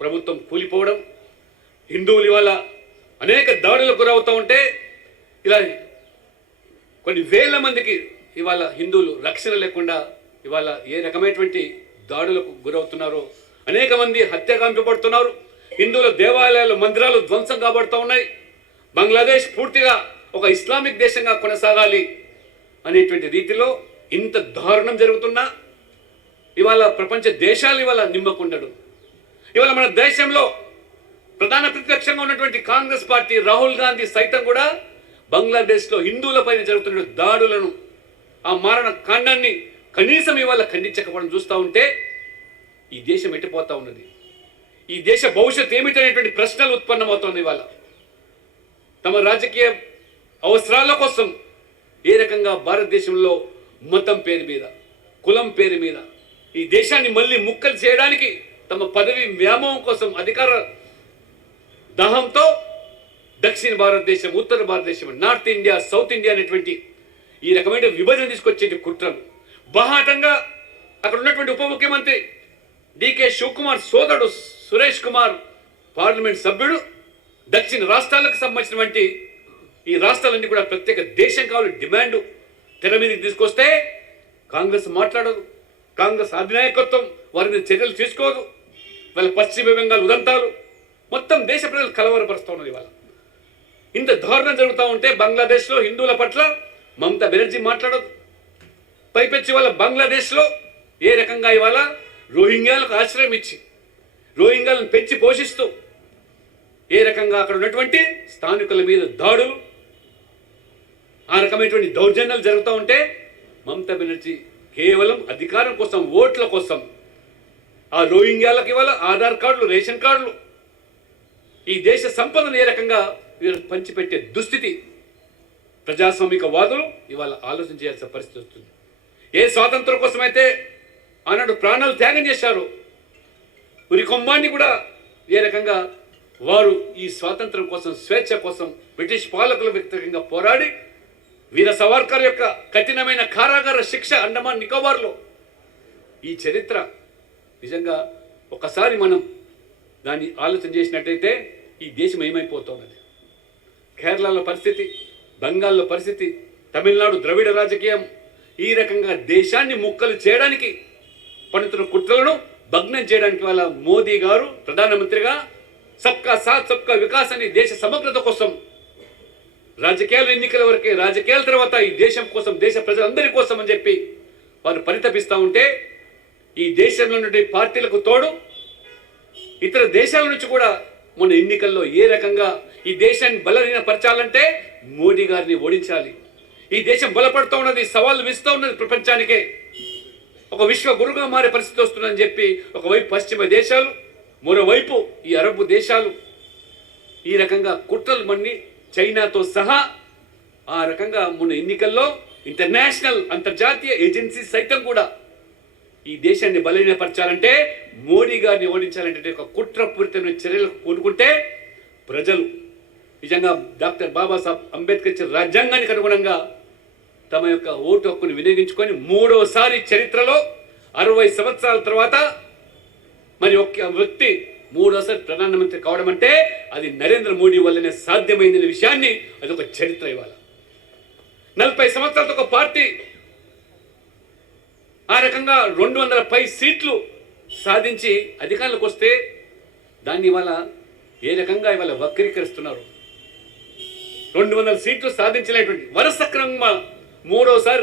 ప్రభుత్వం కూలిపోవడం, హిందువులు ఇవాళ అనేక దాడులకు గురవుతూ ఉంటే ఇలా కొన్ని వేల మందికి ఇవాళ హిందువులు రక్షణ లేకుండా ఇవాళ ఏ రకమైనటువంటి దాడులకు గురవుతున్నారో, అనేక మంది హత్యగాంపబడుతున్నారు. హిందువుల దేవాలయాలు, మందిరాలు ధ్వంసం కాబడుతూ ఉన్నాయి. బంగ్లాదేశ్ పూర్తిగా ఒక ఇస్లామిక్ దేశంగా కొనసాగాలి అనేటువంటి రీతిలో ఇంత దారుణం జరుగుతున్నా ఇవాళ ప్రపంచ దేశాలు ఇవాళ నిమ్మకుండడు. ఇవాళ మన దేశంలో ప్రధాన ప్రతిపక్షంగా ఉన్నటువంటి కాంగ్రెస్ పార్టీ, రాహుల్ గాంధీ సైతం కూడా బంగ్లాదేశ్లో హిందువులపైన జరుగుతున్న దాడులను, ఆ మారణ కాండాన్ని కనీసం ఇవాళ ఖండించకపోవడం చూస్తూ ఉంటే ఈ దేశం ఎట్టిపోతా ఉన్నది, ఈ దేశ భవిష్యత్ ఏమిటనేటువంటి ప్రశ్నలు ఉత్పన్నమవుతుంది. ఇవాళ తమ రాజకీయ అవసరాల కోసం ఏ రకంగా భారతదేశంలో మతం పేరు మీద, కులం పేరు మీద ఈ దేశాన్ని మళ్ళీ ముక్కలు చేయడానికి తమ పదవి వ్యామోహం కోసం, అధికార దాహంతో దక్షిణ భారతదేశం, ఉత్తర భారతదేశం, నార్త్ ఇండియా, సౌత్ ఇండియా అనేటువంటి ఈ రకమైన విభజన తీసుకొచ్చే కుట్రలు బాహాటంగా అక్కడ ఉన్నటువంటి ఉప ముఖ్యమంత్రి డికే శివకుమార్ సోదరుడు సురేష్ కుమార్ పార్లమెంట్ సభ్యుడు దక్షిణ రాష్ట్రాలకు సంబంధించినటువంటి ఈ రాష్ట్రాలన్నీ కూడా ప్రత్యేక దేశం కావాలి డిమాండ్ తెర మీదకి తీసుకొస్తే కాంగ్రెస్ మాట్లాడదు. కాంగ్రెస్ అధినాయకత్వం వారి మీద చర్యలు తీసుకోదు. వాళ్ళ పశ్చిమ బెంగాల్ ఉదంతాలు మొత్తం దేశ ప్రజలు కలవరపరుస్తూ ఉన్నది. ఇవాళ ఇంత దారుణం జరుగుతూ ఉంటే బంగ్లాదేశ్లో హిందువుల పట్ల మమతా బెనర్జీ మాట్లాడదు. పైపెచ్చి వాళ్ళ బంగ్లాదేశ్లో ఏ రకంగా ఇవాళ రోహింగ్యాలకు ఆశ్రయం ఇచ్చి రోహింగ్యాలను పెంచి పోషిస్తూ ఏ రకంగా అక్కడ ఉన్నటువంటి స్థానికుల మీద దాడులు, ఆ రకమైనటువంటి దౌర్జన్యాలు జరుగుతూ ఉంటే మమతా బెనర్జీ కేవలం అధికారం కోసం, ఓట్ల కోసం ఆ రోహింగ్యాలకు ఇవాళ ఆధార్ కార్డులు, రేషన్ కార్డులు, ఈ దేశ సంపదను ఏ రకంగా పంచిపెట్టే దుస్థితి ప్రజాస్వామిక వాదులు ఇవాళ ఆలోచన చేయాల్సిన పరిస్థితి వస్తుంది. ఏ స్వాతంత్రం కోసమైతే ఆనాడు ప్రాణాలు త్యాగం చేశారు, ఉరి కొమ్మాన్ని కూడా ఏ రకంగా వారు ఈ స్వాతంత్రం కోసం, స్వేచ్ఛ కోసం బ్రిటిష్ పాలకుల వ్యతిరేకంగా పోరాడి వీర సవర్కర్ యొక్క కఠినమైన కారాగార శిక్ష అండమాన్ నికోబార్లో, ఈ చరిత్ర నిజంగా ఒకసారి మనం దాన్ని ఆలోచన చేసినట్టయితే ఈ దేశం ఏమైపోతున్నది. కేరళలో పరిస్థితి, బెంగాల్లో పరిస్థితి, తమిళనాడు ద్రవిడ రాజకీయం ఈ రకంగా దేశాన్ని ముక్కలు చేయడానికి పడుతున్న కుట్రలను భగ్నం చేయడానికి వాళ్ళ మోదీ గారు ప్రధానమంత్రిగా సబ్కా సాత్ సబ్కా వికాస్ అని దేశ సమగ్రత కోసం, రాజకీయాలు ఎన్నికల వరకే, రాజకీయాల తర్వాత ఈ దేశం కోసం, దేశ ప్రజలందరి కోసం అని చెప్పి వారు పరితపిస్తూ ఉంటే ఈ దేశంలో నుండి పార్టీలకు తోడు ఇతర దేశాల నుంచి కూడా మొన్న ఎన్నికల్లో ఏ రకంగా ఈ దేశాన్ని బలహీనపరచాలంటే మోడీ గారిని ఓడించాలి. ఈ దేశం బలపడుతూ ఉన్నది, సవాళ్ళు విస్తూ ఉన్నది ప్రపంచానికే, ఒక విశ్వ గురుగా మారే పరిస్థితి వస్తుందని చెప్పి ఒకవైపు పశ్చిమ దేశాలు, మరోవైపు ఈ అరబ్ దేశాలు ఈ రకంగా కుట్రలు మన్ని చైనాతో సహా ఆ రకంగా మొన్న ఎన్నికల్లో ఇంటర్నేషనల్ అంతర్జాతీయ ఏజెన్సీ సైతం కూడా ఈ దేశాన్ని బలహీనపరచాలంటే, మోడీ గారిని ఓడించాలంటే ఒక కుట్రపూరితమైన చర్యలకు పూనుకుంటే ప్రజలు నిజంగా డాక్టర్ బాబాసాహెబ్ అంబేద్కర్ ఇచ్చిన రాజ్యాంగానికి అనుగుణంగా తమ యొక్క ఓటు హక్కును వినియోగించుకొని మూడోసారి చరిత్రలో 60 సంవత్సరాల తర్వాత మరి ఒక వ్యక్తి మూడోసారి ప్రధానమంత్రి కావడం అంటే అది నరేంద్ర మోడీ వల్లనే సాధ్యమైందనే విషయాన్ని అది ఒక చరిత్ర. ఇవాళ 40 సంవత్సరాలతో ఒక పార్టీ ఆ రకంగా 200 పై సీట్లు సాధించి అధికారంలోకి వస్తే దాన్ని ఇవాళ ఏ రకంగా ఇవాళ వక్రీకరిస్తున్నారు. 200 సీట్లు సాధించలేటువంటి వరుస క్రమంగా మూడోసారి